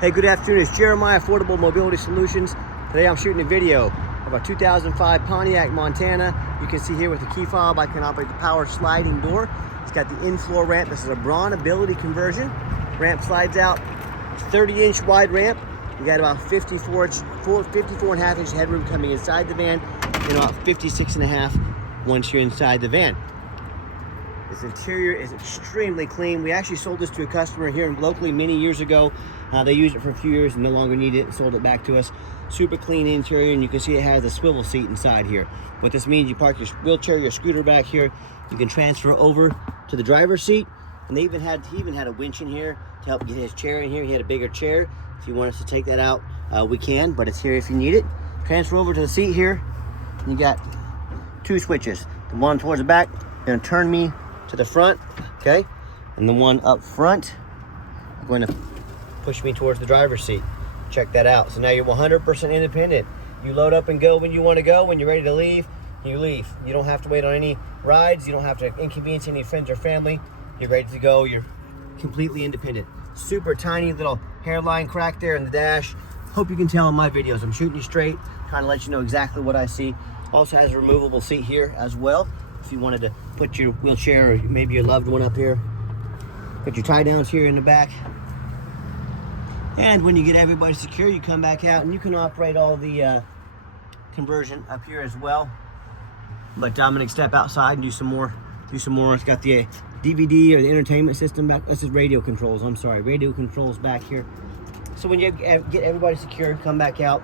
Hey, good afternoon. It's Jeremiah, Affordable Mobility Solutions. Today I'm shooting a video of a 2005 Pontiac, Montana. You can see here with the key fob, I can operate the power sliding door. It's got the in-floor ramp. This is a Braun ability conversion. Ramp slides out. It's 30-inch wide ramp. You got about 54 and a half inch headroom coming inside the van, and about 56 and a half once you're inside the van. This interior is extremely clean. We actually sold this to a customer here locally many years ago. They used it for a few years and no longer needed it and sold it back to us. Super clean interior, and you can see it has a swivel seat inside here. What this means, you park your wheelchair, your scooter back here. You can transfer over to the driver's seat. And he even had a winch in here to help get his chair in here. He had a bigger chair. If you want us to take that out, we can, but it's here if you need it. Transfer over to the seat here. And you got two switches. The one towards the back, gonna turn me to the front, okay? And the one up front, I'm going to push me towards the driver's seat. Check that out. So now you're 100% independent. You load up and go when you want to go. When you're ready to leave, you leave. You don't have to wait on any rides. You don't have to inconvenience any friends or family. You're ready to go. You're completely independent. Super tiny little hairline crack there in the dash. Hope you can tell in my videos, I'm shooting you straight, trying to let you know exactly what I see. Also has a removable seat here as well. If you wanted to put your wheelchair or maybe your loved one up here. Put your tie downs here in the back. And when you get everybody secure, you come back out and you can operate all the conversion up here as well. But I'm gonna step outside and do some more. It's got the DVD or the entertainment system back. This is radio controls, I'm sorry. Radio controls back here. So when you get everybody secure, come back out,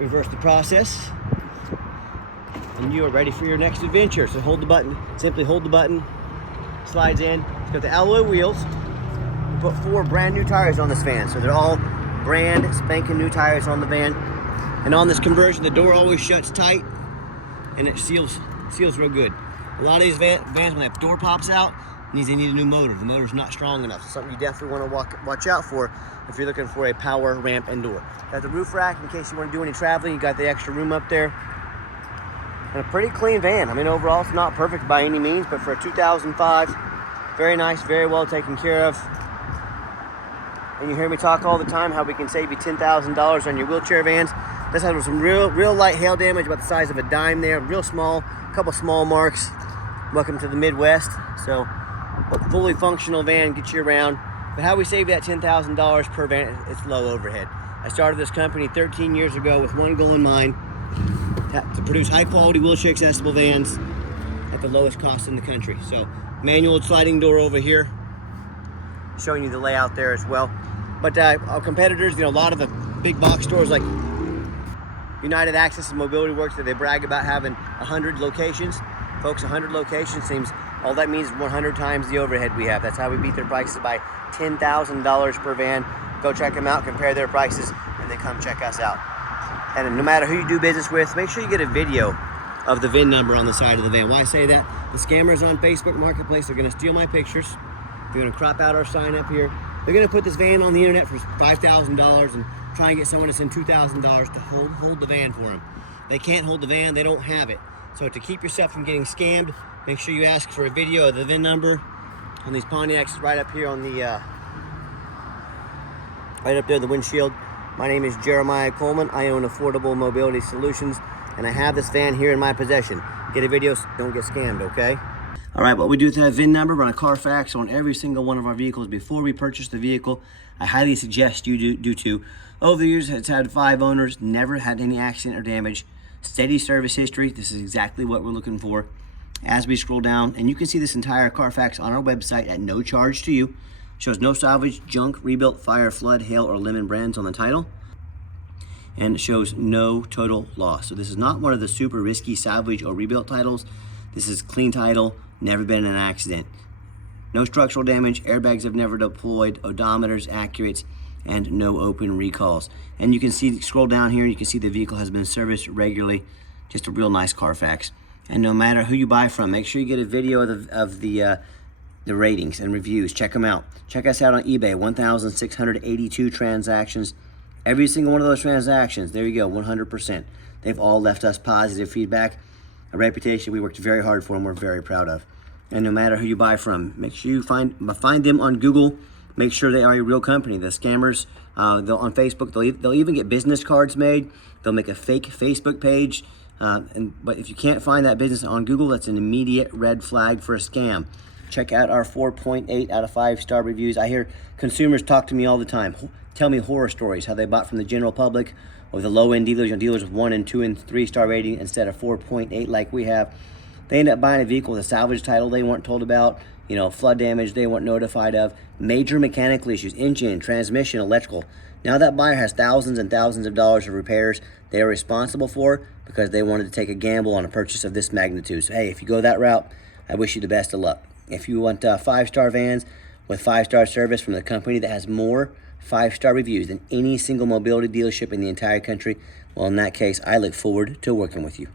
reverse the process, and you are ready for your next adventure. So hold the button, simply hold the button, slides in. It's got the alloy wheels. We put 4 brand new tires on this van. So they're all brand spanking new tires on the van. And on this conversion, the door always shuts tight and it seals real good. A lot of these vans, when that door pops out, they need a new motor. The motor's not strong enough. So something you definitely want to watch out for if you're looking for a power ramp and door. Got the roof rack in case you want to do any traveling. You got the extra room up there. And a pretty clean van. I mean, overall, it's not perfect by any means, but for a 2005, very nice, very well taken care of. And you hear me talk all the time how we can save you $10,000 on your wheelchair vans. This has some real light hail damage, about the size of a dime there, real small, a couple small marks. Welcome to the Midwest. So, a fully functional van, get you around. But how we save that $10,000 per van, it's low overhead. I started this company 13 years ago with one goal in mind, to produce high quality wheelchair accessible vans at the lowest cost in the country. So manual sliding door over here, showing you the layout there as well. But our competitors, a lot of the big box stores like United Access and Mobility Works, that they brag about having 100 locations. Folks, 100 locations seems, all that means is 100 times the overhead we have. That's how we beat their prices by $10,000 per van. Go check them out, compare their prices, and then come check us out. And no matter who you do business with, make sure you get a video of the VIN number on the side of the van. Why I say that? The scammers on Facebook Marketplace are gonna steal my pictures. They're gonna crop out our sign up here. They're gonna put this van on the internet for $5,000 and try and get someone to send $2,000 to hold the van for them. They can't hold the van, they don't have it. So to keep yourself from getting scammed, make sure you ask for a video of the VIN number on these Pontiacs right up here on the, right up there, the windshield. My name is Jeremiah Coleman. I own Affordable Mobility Solutions, and I have this van here in my possession. Get a video, don't get scammed, okay? All right, what we do with that VIN number, run a Carfax on every single one of our vehicles before we purchase the vehicle. I highly suggest you do too. Over the years, it's had 5 owners, never had any accident or damage. Steady service history, this is exactly what we're looking for. As we scroll down, and you can see this entire Carfax on our website at no charge to you. Shows no salvage, junk, rebuilt, fire, flood, hail, or lemon brands on the title. And it shows no total loss. So this is not one of the super risky salvage or rebuilt titles. This is clean title, never been in an accident. No structural damage, airbags have never deployed, odometers accurate, and no open recalls. And you can see, scroll down here, you can see the vehicle has been serviced regularly. Just a real nice Carfax. And no matter who you buy from, make sure you get a video of the ratings and reviews. Check them out. Check us out on eBay. 1,682 transactions. Every single one of those transactions, there you go, 100%. They've all left us positive feedback, a reputation we worked very hard for and we're very proud of. And no matter who you buy from, make sure you find them on Google. make sure they are a real company. The scammers, on Facebook, they'll even get business cards made. They'll make a fake Facebook page. But if you can't find that business on Google, that's an immediate red flag for a scam. Check out our 4.8 out of 5-star reviews. I hear consumers talk to me all the time, tell me horror stories, how they bought from the general public or the low-end dealers, dealers with 1 and 2 and 3-star rating instead of 4.8 like we have. They end up buying a vehicle with a salvage title they weren't told about, flood damage they weren't notified of, major mechanical issues, engine, transmission, electrical. Now that buyer has thousands and thousands of dollars of repairs they are responsible for because they wanted to take a gamble on a purchase of this magnitude. So hey, if you go that route, I wish you the best of luck. If you want 5-star vans with 5-star service from the company that has more 5-star reviews than any single mobility dealership in the entire country, well, in that case, I look forward to working with you.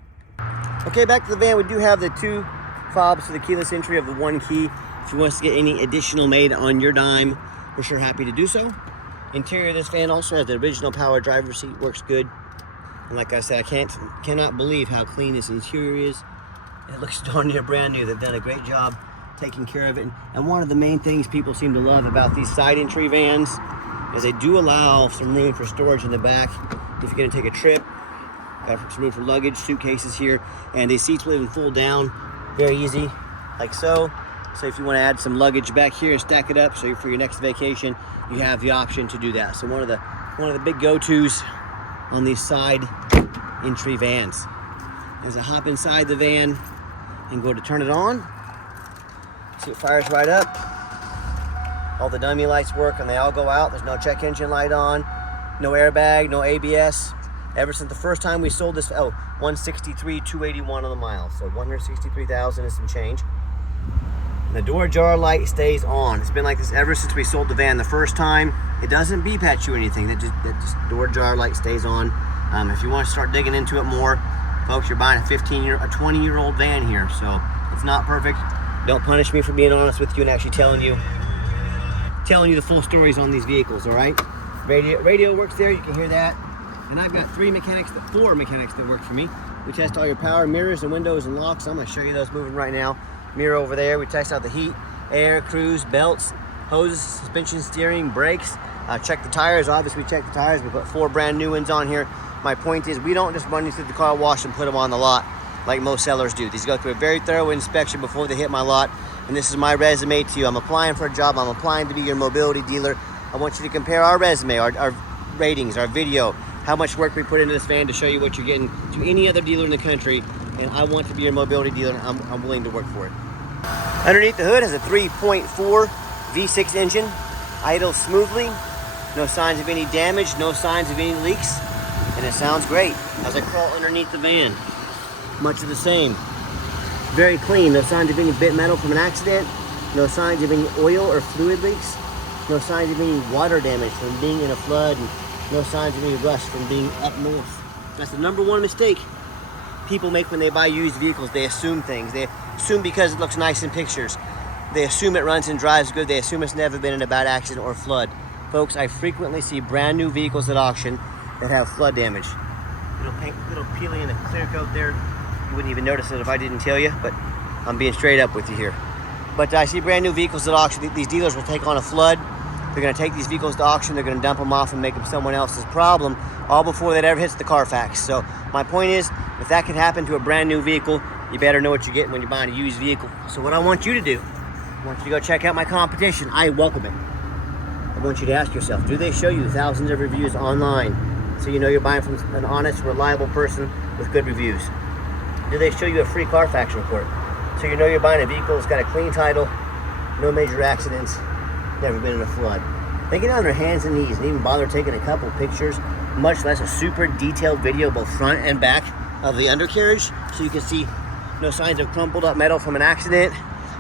Okay, back to the van. We do have the 2 fobs for the keyless entry of the 1 key. If you want us to get any additional made on your dime, we're sure happy to do so. Interior of this van also has the original power driver's seat, works good. And like I said, I cannot believe how clean this interior is. It looks darn near brand new. They've done a great job taking care of it. And one of the main things people seem to love about these side entry vans is they do allow some room for storage in the back. If you're gonna take a trip, got some room for luggage, suitcases here, and these seats will even fold down very easy, like so. So if you want to add some luggage back here and stack it up, so for your next vacation, you have the option to do that. So one of the big go-tos on these side entry vans is to hop inside the van and go to turn it on. See, it fires right up. All the dummy lights work and they all go out. There's no check engine light on, no airbag, no ABS. Ever since the first time we sold this, 163,281 on the mile, so 163,000 and some change. The door jar light stays on. It's been like this ever since we sold the van the first time. It doesn't beep at you or anything. That just door jar light stays on. If you want to start digging into it more, folks, you're buying a 20-year-old van here, so it's not perfect. Don't punish me for being honest with you and actually telling you the full stories on these vehicles. All right, radio works there. You can hear that. And I've got 4 mechanics that work for me. We test all your power, mirrors, and windows and locks. I'm going to show you those moving right now. Mirror over there. We test out the heat, air, cruise, belts, hoses, suspension, steering, brakes. Check the tires. Obviously, we check the tires. We put 4 brand new ones on here. My point is, we don't just run these through the car wash and put them on the lot like most sellers do. These go through a very thorough inspection before they hit my lot. And this is my resume to you. I'm applying for a job. I'm applying to be your mobility dealer. I want you to compare our resume, our ratings, our video, how much work we put into this van to show you what you're getting to any other dealer in the country. And I want to be your mobility dealer. I'm willing to work for it. Underneath the hood has a 3.4 V6 engine, idles smoothly, no signs of any damage, no signs of any leaks, and it sounds great. As I crawl underneath the van, much of the same. Very clean, no signs of any bent metal from an accident, no signs of any oil or fluid leaks, no signs of any water damage from being in a flood, and no signs of any rust from being up north. That's the #1 mistake people make when they buy used vehicles. They assume things. They assume because it looks nice in pictures. They assume it runs and drives good. They assume it's never been in a bad accident or flood. Folks, I frequently see brand new vehicles at auction that have flood damage. Little peeling in the clear coat there. You wouldn't even notice it if I didn't tell you, but I'm being straight up with you here. But I see brand new vehicles at auction. These dealers will take on a flood. They're going to take these vehicles to auction. They're going to dump them off and make them someone else's problem, all before that ever hits the Carfax. So my point is, if that can happen to a brand new vehicle, you better know what you're getting when you're buying a used vehicle. So what I want you to do, I want you to go check out my competition. I welcome it. I want you to ask yourself, do they show you thousands of reviews online so you know you're buying from an honest, reliable person with good reviews? Do they show you a free Carfax report so you know you're buying a vehicle that's got a clean title, no major accidents, never been in a flood? They get on their hands and knees and even bother taking a couple pictures, much less a super detailed video both front and back of the undercarriage, so you can see no signs of crumpled up metal from an accident,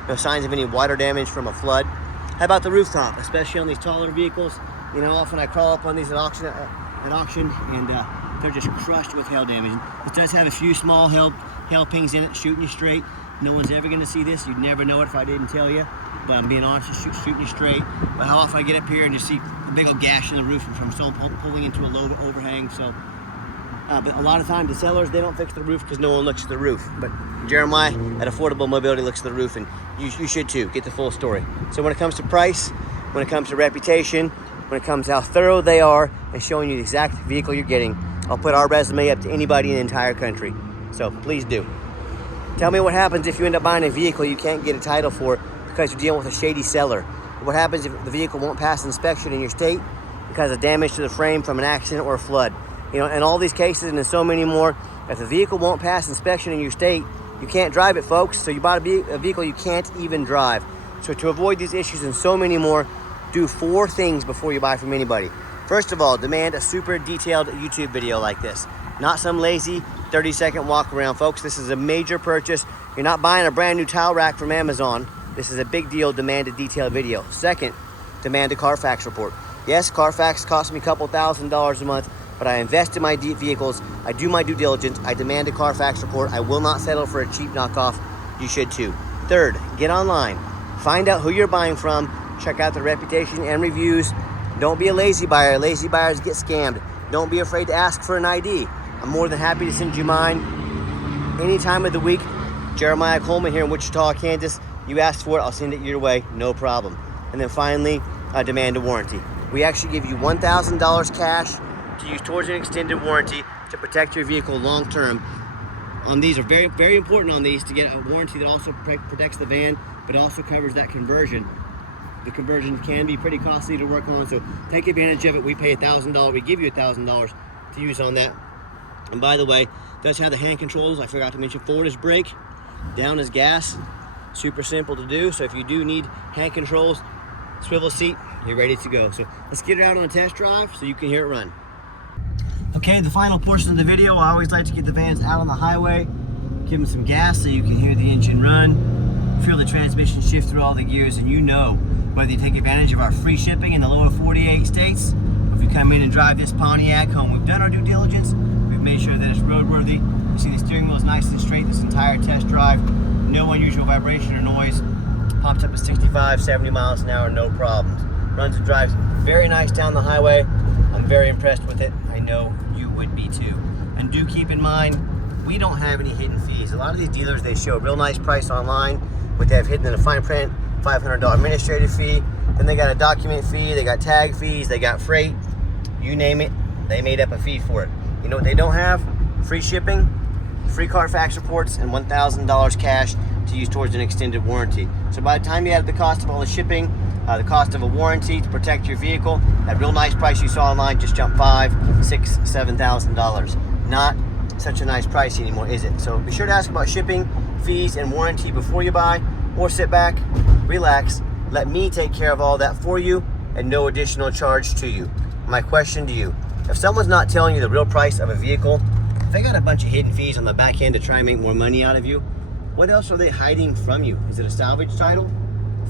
no signs of any water damage from a flood. How about the rooftop, especially on these taller vehicles? You know, often I crawl up on these at auction and they're just crushed with hail damage. It does have a few small hail pings in it, shooting you straight. No one's ever gonna see this. You'd never know it if I didn't tell you, but I'm being honest, just shooting you straight. But how often I get up here and just see a big old gash in the roof from someone pulling into a low overhang. So, but a lot of times the sellers, they don't fix the roof because no one looks at the roof. But Jeremiah at Affordable Mobility looks at the roof, and you should too. Get the full story. So when it comes to price, when it comes to reputation, when it comes to how thorough they are, and showing you the exact vehicle you're getting. I'll put our resume up to anybody in the entire country. So please do. Tell me what happens if you end up buying a vehicle you can't get a title for because you're dealing with a shady seller. What happens if the vehicle won't pass inspection in your state because of damage to the frame from an accident or a flood? You know, in all these cases and in so many more, if the vehicle won't pass inspection in your state, you can't drive it, folks. So you bought a vehicle you can't even drive. So to avoid these issues and so many more, do 4 things before you buy from anybody. First of all, demand a super detailed YouTube video like this. Not some lazy 30-second walk around, folks. This is a major purchase. You're not buying a brand new towel rack from Amazon. This is a big deal. Demand a detailed video. Second, demand a Carfax report. Yes, Carfax costs me a couple $1,000s a month, but I invest in my vehicles. I do my due diligence. I demand a Carfax report. I will not settle for a cheap knockoff. You should too. Third, get online. Find out who you're buying from. Check out their reputation and reviews. Don't be a lazy buyer. Lazy buyers get scammed. Don't be afraid to ask for an ID. I'm more than happy to send you mine any time of the week. Jeremiah Coleman here in Wichita, Kansas. You asked for it, I'll send it your way, no problem. And then finally, demand a warranty. We actually give you $1,000 cash to use towards an extended warranty to protect your vehicle long term. On these are very, very important on these to get a warranty that also protects the van, but also covers that conversion. The conversion can be pretty costly to work on, so take advantage of it. We pay $1,000. We give you $1,000 to use on that. And by the way, does have the hand controls. I forgot to mention, forward is brake, down is gas. Super simple to do. So if you do need hand controls, swivel seat, you're ready to go. So let's get it out on a test drive so you can hear it run. Okay, the final portion of the video, I always like to get the vans out on the highway, give them some gas so you can hear the engine run, feel the transmission shift through all the gears, and you know whether you take advantage of our free shipping in the lower 48 states, or if you come in and drive this Pontiac home. We've done our due diligence. We've made sure that it's roadworthy. You see the steering wheel is nice and straight this entire test drive. No unusual vibration or noise. Pops up at 65, 70 miles an hour, no problems. Runs and drives very nice down the highway. I'm very impressed with it. I know you would be too. And do keep in mind, we don't have any hidden fees. A lot of these dealers, they show a real nice price online, but they have hidden in the fine print, $500 administrative fee. Then they got a document fee, they got tag fees, they got freight. You name it, they made up a fee for it. You know what they don't have? Free shipping, free Carfax reports, and $1,000 cash to use towards an extended warranty. So by the time you add the cost of all the shipping, the cost of a warranty to protect your vehicle, that real nice price you saw online just jumped $5,000, $6,000, $7,000. Not such a nice price anymore, is it? So be sure to ask about shipping, fees, and warranty before you buy, or sit back, relax, let me take care of all that for you, and no additional charge to you. My question to you, if someone's not telling you the real price of a vehicle, if they got a bunch of hidden fees on the back end to try and make more money out of you, what else are they hiding from you? Is it a salvage title,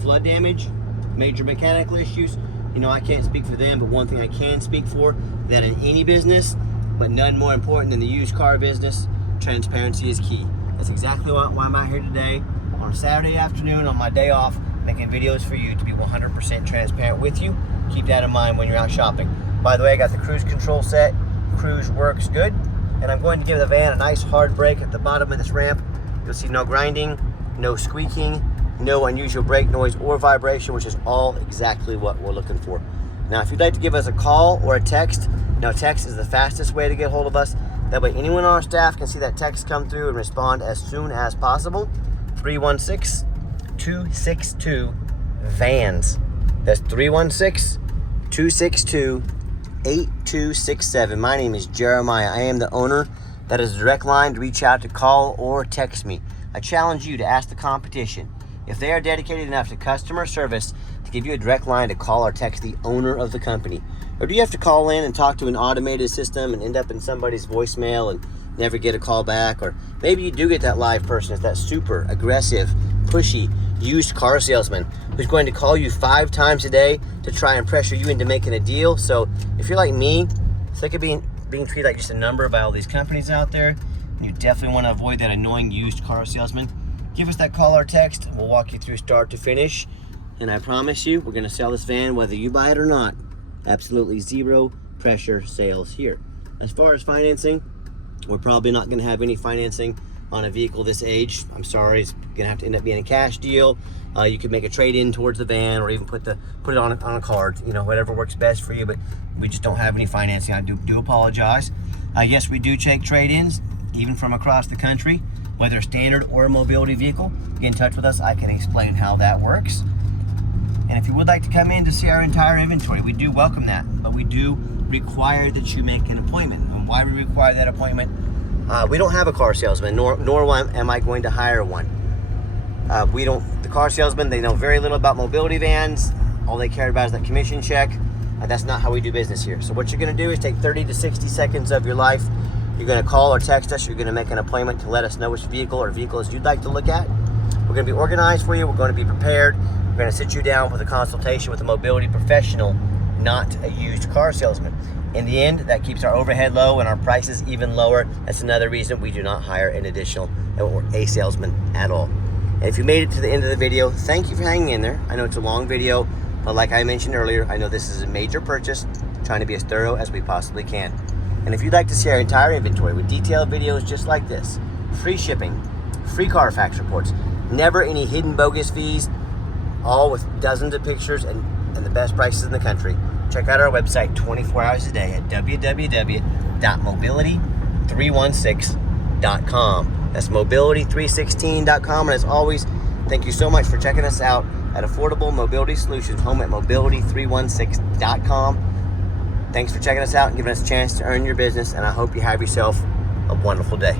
flood damage, major mechanical issues? You know, I can't speak for them, but one thing I can speak for, that in any business, but none more important than the used car business, transparency is key. That's exactly why I'm out here today on a Saturday afternoon on my day off, making videos for you to be 100% transparent with you. Keep that in mind when you're out shopping. By the way, I got the cruise control set. Cruise works good. And I'm going to give the van a nice hard brake at the bottom of this ramp. You'll see no grinding, no squeaking, no unusual brake noise or vibration, which is all exactly what we're looking for. Now, if you'd like to give us a call or a text, now text is the fastest way to get hold of us. That way anyone on our staff can see that text come through and respond as soon as possible. 316-262-VANS. That's 316-262-8267. My name is Jeremiah. I am the owner. That is a direct line to reach out, to call, or text me. I challenge you to ask the competition if they are dedicated enough to customer service to give you a direct line to call or text the owner of the company. Or do you have to call in and talk to an automated system and end up in somebody's voicemail and never get a call back? Or maybe you do get that live person. It's that super aggressive, pushy, used car salesman who's going to call you 5 times a day to try and pressure you into making a deal. So if you're like me, sick of being treated like just a number by all these companies out there, and you definitely want to avoid that annoying used car salesman, give us that call or text. We'll walk you through start to finish, and I promise you, we're going to sell this van whether you buy it or not. Absolutely zero pressure sales here. As far as financing, we're probably not going to have any financing on a vehicle this age, I'm sorry, it's gonna have to end up being a cash deal. You could make a trade-in towards the van, or even put it on a card, you know, whatever works best for you, but we just don't have any financing. I do apologize. Yes, we do take trade-ins, even from across the country, whether standard or a mobility vehicle. Get in touch with us, I can explain how that works. And if you would like to come in to see our entire inventory, we do welcome that, but we do require that you make an appointment. And why we require that appointment? We don't have a car salesman, nor am I going to hire one. The car salesman, they know very little about mobility vans. All they care about is that commission check. That's not how we do business here. So what you're gonna do is take 30 to 60 seconds of your life. You're gonna call or text us. You're gonna make an appointment to let us know which vehicle or vehicles you'd like to look at. We're gonna be organized for you. We're gonna be prepared. We're gonna sit you down with a consultation with a mobility professional, not a used car salesman. In the end, that keeps our overhead low and our prices even lower. That's another reason we do not hire an additional or a salesman at all. And if you made it to the end of the video, thank you for hanging in there. I know it's a long video, but like I mentioned earlier, I know this is a major purchase, trying to be as thorough as we possibly can. And if you'd like to see our entire inventory with detailed videos just like this, free shipping, free Carfax reports, never any hidden bogus fees, all with dozens of pictures and the best prices in the country, check out our website 24 hours a day at www.mobility316.com. That's mobility316.com. And as always, thank you so much for checking us out at Affordable Mobility Solutions, home at mobility316.com. Thanks for checking us out and giving us a chance to earn your business, and I hope you have yourself a wonderful day.